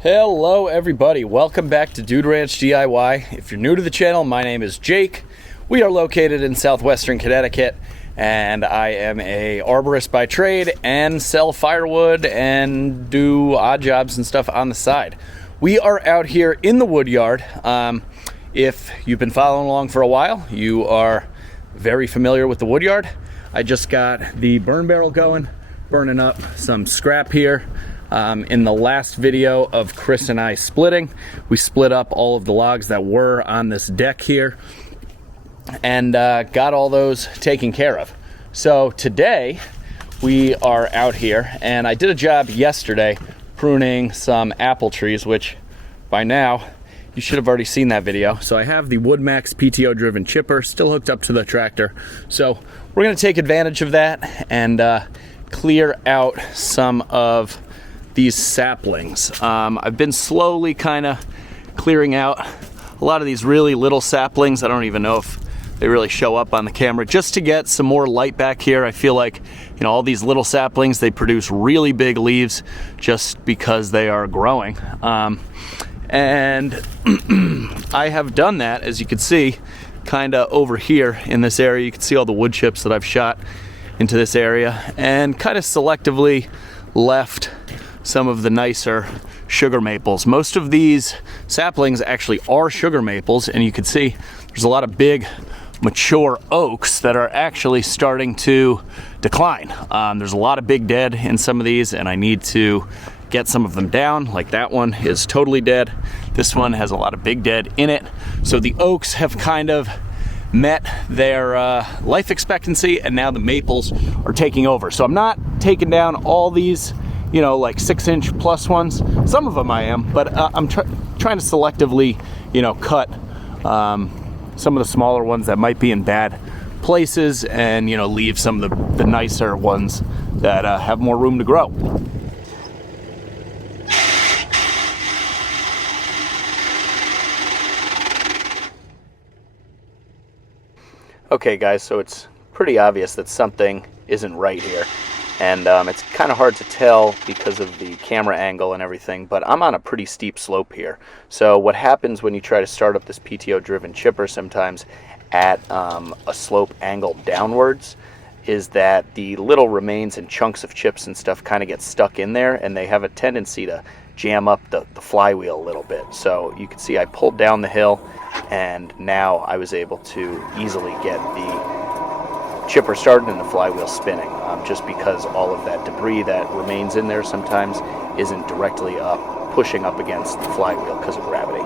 Hello everybody, welcome back to Dude Ranch DIY. If you're new to the channel, my name is Jake. We are located in southwestern Connecticut, and I am a arborist by trade and sell firewood and do odd jobs and stuff on the side. We are out here in the woodyard. If you've been following along for a while, you are very familiar with the woodyard. I just got the burn barrel going, burning up some scrap here. In the last video of Chris and I splitting, we split up all of the logs that were on this deck here and got all those taken care of. So today we are out here, and I did a job yesterday pruning some apple trees, which by now you should have already seen that video. So I have the WoodMaxx PTO driven chipper still hooked up to the tractor. So we're going to take advantage of that and clear out some of these saplings. I've been slowly kind of clearing out a lot of these really little saplings. I don't even know if they really show up on the camera, just to get some more light back here. I feel like, you know, all these little saplings, they produce really big leaves just because they are growing. And I have done that, as you can see, kind of over here in this area. You can see all the wood chips that I've shot into this area, and kind of selectively left some of the nicer sugar maples. Most of these saplings actually are sugar maples, and you can see there's a lot of big mature oaks that are actually starting to decline. There's a lot of big dead in some of these, and I need to get some of them down. Like that one is totally dead. This one has a lot of big dead in it. So the oaks have kind of met their life expectancy, and now the maples are taking over. So I'm not taking down all these, you know, like 6-inch plus ones. Some of them I am, but I'm trying to selectively, you know, cut some of the smaller ones that might be in bad places, and, you know, leave some of the nicer ones that have more room to grow. Okay guys, so it's pretty obvious that something isn't right here. And it's kind of hard to tell because of the camera angle and everything, but I'm on a pretty steep slope here. So what happens when you try to start up this PTO driven chipper sometimes at a slope angle downwards is that the little remains and chunks of chips and stuff kind of get stuck in there, and they have a tendency to jam up the flywheel a little bit. So you can see I pulled down the hill, and now I was able to easily get the chipper started and the flywheel spinning, just because all of that debris that remains in there sometimes isn't directly up, pushing up against the flywheel because of gravity.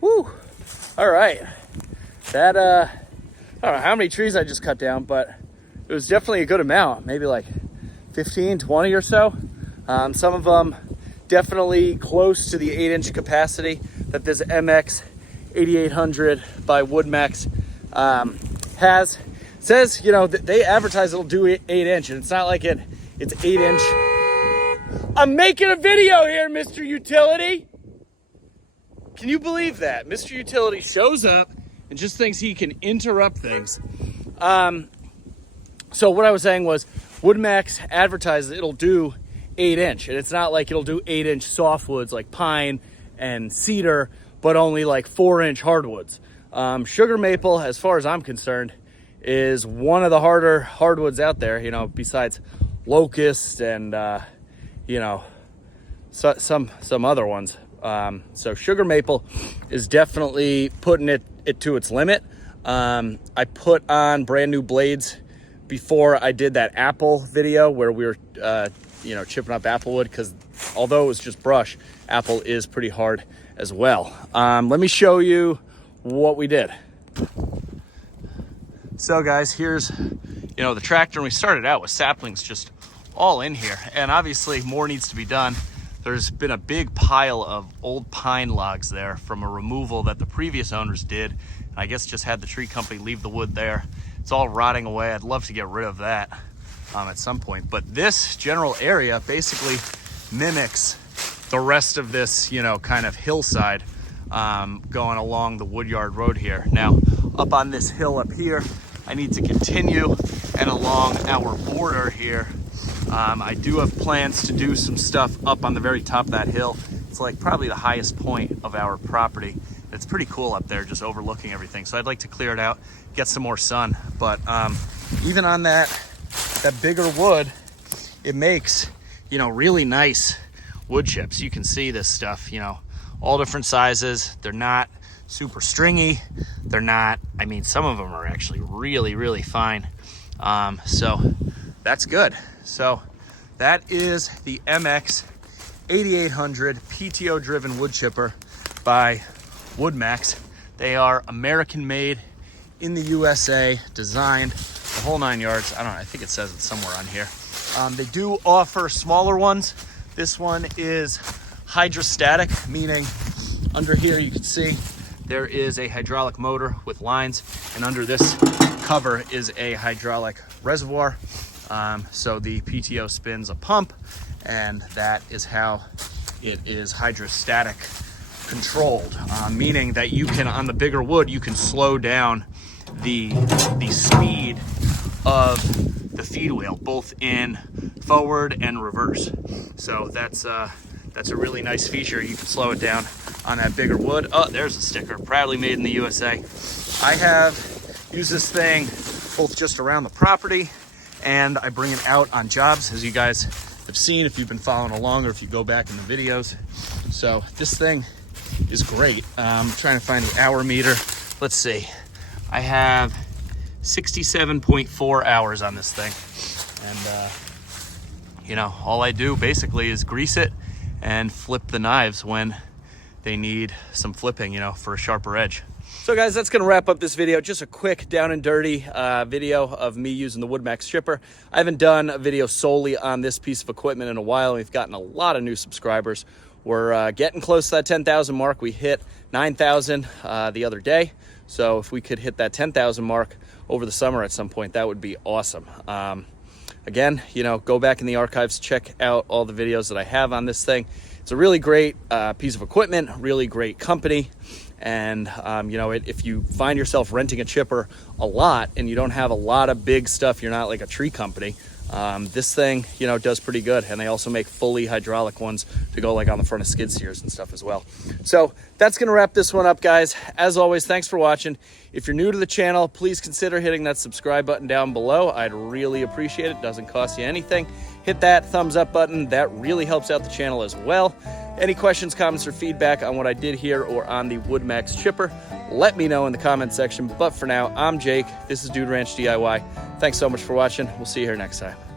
Woo! All right. That, I don't know how many trees I just cut down, but it was definitely a good amount, maybe like 15, 20 or so. Some of them definitely close to the 8-inch capacity that this MX-8800 by WoodMaxx has. Says, you know, they advertise it'll do 8-inch, and it's not like it's 8-inch. I'm making a video here, Mr. Utility. Can you believe that? Mr. Utility shows up and just thinks he can interrupt things. So what I was saying was WoodMaxx advertises it'll do 8-inch, and it's not like it'll do 8-inch softwoods like pine and cedar, but only like 4-inch hardwoods. Sugar maple, as far as I'm concerned, is one of the harder hardwoods out there, you know, besides locust and, you know, some other ones. So sugar maple is definitely putting it to its limit. I put on brand new blades before I did that apple video where we were, you know, chipping up apple wood, because although it was just brush, apple is pretty hard as well. Let me show you what we did. So guys, here's, you know, the tractor, and we started out with saplings just all in here, and obviously more needs to be done. There's been a big pile of old pine logs there from a removal that the previous owners did, and I guess just had the tree company leave the wood there. It's all rotting away. I'd love to get rid of that at some point, but this general area basically mimics the rest of this, you know, kind of hillside going along the Woodyard Road here. Now, up on this hill up here, I need to continue, and along our border here, I do have plans to do some stuff up on the very top of that hill. It's like probably the highest point of our property. It's pretty cool up there, just overlooking everything. So I'd like to clear it out, get some more sun. But even on that bigger wood, it makes, you know, really nice wood chips. You can see this stuff, you know, all different sizes. They're not super stringy. They're not, I mean, some of them are actually really, really fine. So that's good. So that is the MX-8800 PTO driven wood chipper by WoodMaxx. They are American made in the USA, designed the whole 9 yards. I don't know, I think it says it somewhere on here. They do offer smaller ones. This one is hydrostatic, meaning under here you can see there is a hydraulic motor with lines, and under this cover is a hydraulic reservoir. So the PTO spins a pump, and that is how it is hydrostatic controlled, meaning that you can, on the bigger wood, you can slow down the speed of the feed wheel, both in forward and reverse. So that's a really nice feature. You can slow it down on that bigger wood. Oh, there's a sticker, proudly made in the USA. I have used this thing both just around the property, and I bring it out on jobs, as you guys have seen if you've been following along or if you go back in the videos. So this thing is great. I'm trying to find the hour meter. Let's see. I have 67.4 hours on this thing. And, you know, all I do basically is grease it and flip the knives when they need some flipping, you know, for a sharper edge. So guys, that's gonna wrap up this video. Just a quick down and dirty video of me using the WoodMaxx chipper. I haven't done a video solely on this piece of equipment in a while. We've gotten a lot of new subscribers. We're getting close to that 10,000 mark. We hit 9,000 the other day. So if we could hit that 10,000 mark over the summer at some point, that would be awesome. Again, you know, go back in the archives, check out all the videos that I have on this thing. It's a really great piece of equipment, really great company. And, you know, if you find yourself renting a chipper a lot and you don't have a lot of big stuff, you're not like a tree company, this thing, you know, does pretty good. And they also make fully hydraulic ones to go like on the front of skid steers and stuff as well. So that's going to wrap this one up, guys. As always, thanks for watching. If you're new to the channel, please consider hitting that subscribe button down below. I'd really appreciate it. Doesn't cost you anything. Hit that thumbs up button. That really helps out the channel as well. Any questions, comments, or feedback on what I did here or on the WoodMaxx chipper, let me know in the comment section. But for now, I'm Jake. This is Dude Ranch DIY. Thanks so much for watching. We'll see you here next time.